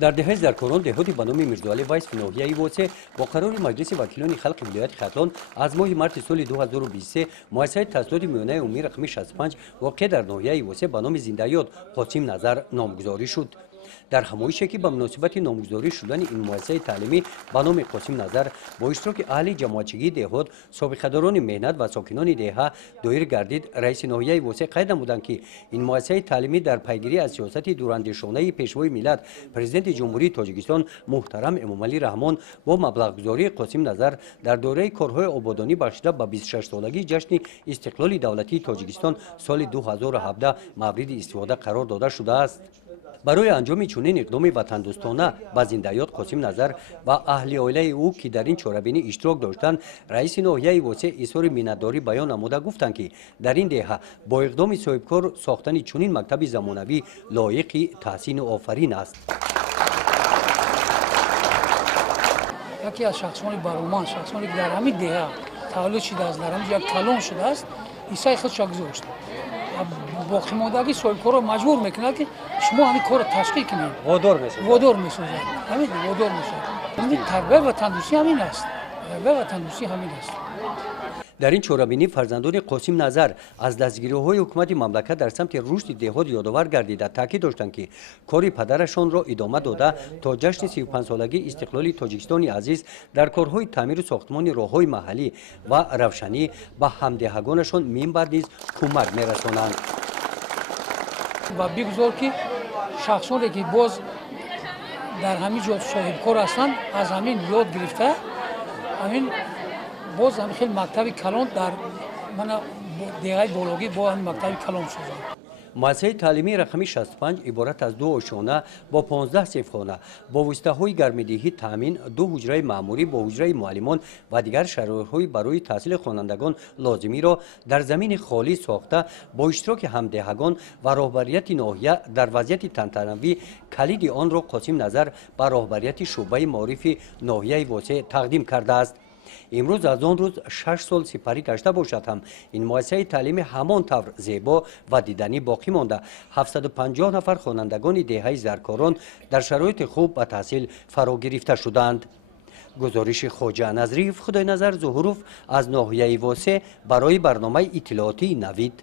در دهه زرکوران دهاتی به نام میرزاعلی وایس فناهیه واسه با قرار مجلس وکیلان خلق ولایت ختلان از ماه مارس سال 2023 مؤسسه تحصیلات میانه عمومی رقم 65 واقع در ناحیه واسه به نام زنده‌یاد قاسم نظر نامگذاری شد. در همایشی که به مناسبت نامگذاری شدن این مؤسسه تعلیمی به نام قاسم نظر با اشتراک اهل جماعتچگی دهات سابقه‌داران مهنت و ساکنان دهه دایر گردید رئیس ناحیه واسه قید نمودند که این مؤسسه تعلیمی در پیگیری از سیاست دوراندیشانه پیشوای ملت پرزیدنت جمهوری تاجیکستان محترم امامعلی رحمان با مبلغگذاری قاسم نظر در دوره کارهای آبادانی بخشیده به 26 سالگی جشن استقلال دولتی تاجیکستان سال 2017 مورد استفاده قرار داده شده است. برای انجام چنین اقدام وطندوستانه به زنده‌یاد قاسم نظر و اهل عائله او که در این چاره‌بینی اشتراک داشتند رئیس ناحیه واسه اظهار منتداری بیان نموده گفتند که در این دهه با اقدام صاحبکار ساختن چنین مکتب زمانوی لایق تحسین و آفرین است. یکی از شخصان برومند شخصانی که در همین دهه تولد شده است در همین یک کلان شده است ایسای خودش گذاشت باقی ماندگی صاحبکار را مجبور میکنه که شما همین کار تشکیل کنید وادار میسازد همین وادار میسازد همین تربیت و تندرستی همین است در این چاره‌بینی فرزندان قاسم نظر از دستگیری‌های حکومت مملکت در سمت رشد دهات یادآور گردیده تاکید داشتند که کار پدرشان را ادامه داده تا جشن 35 سالگی استقلال تاجیکستان عزیز در کارهای تعمیر ساختمان راه‌های محلی و روشنی به همدهگانشان منبر نیز کمک می‌رسانند. و بگذار که شخصانی که باز در همین جا صاحبکار هستند از همین یاد گرفته همین باز هم خیلی مکتب کلان در من دیگه بالاگی با هم مکتب کلان سازم. مؤسسه تعلیمی رقم 65 عبارت از 2 آشانه با 15 صفخانه با وسیله‌های گرم‌دهی تامین 2 حجره معمولی با حجره معلمان و دیگر شرایط‌های برای تحصیل خوانندگان لازمی را در زمین خالی ساخته با اشتراک همدهگان و راهبریت ناحیه در وضعیت تنتنوی کلید آن را قاسم نظر به راهبریت شعبه معارف ناحیه واسه تقدیم کرده است. امروز از آن روز 6 سال سپری گشته باشد هم این مؤسسه تعلیمی همان طور زیبا و دیدنی باقی مانده 750 نفر خوانندگان دهه زرکاران در شرایط خوب به تحصیل فرا گرفته شدند. گزارش خواجه نظری خدای نظر ظهوروف از ناحیه واسه برای برنامه اطلاعاتی نوید.